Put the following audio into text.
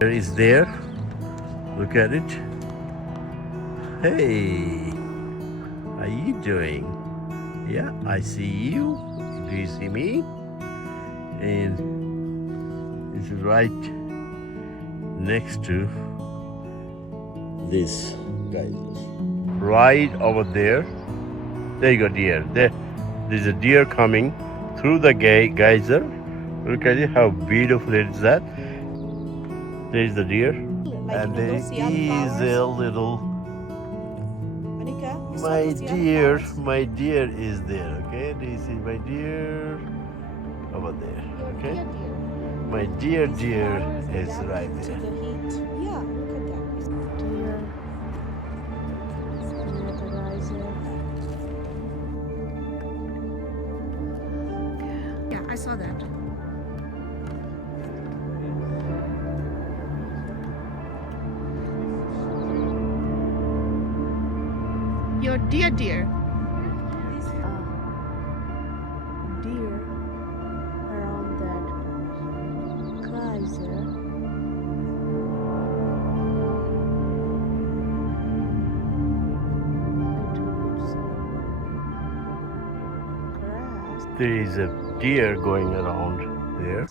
There is there. Look at it. Hey, how you doing? Yeah, I see you. Do you see me? And it's right next to this geyser. Right over there. There you go, deer. There's a deer coming through the geyser. Look at it, how beautiful is that? There's the deer. And there is a little. My deer is there. Okay, do you see my deer over there? Okay, my deer is right there. Yeah, look at that. Deer. Near the geyser. Yeah, I saw that. Your deer. Deer around that geyser. There is a deer going around there.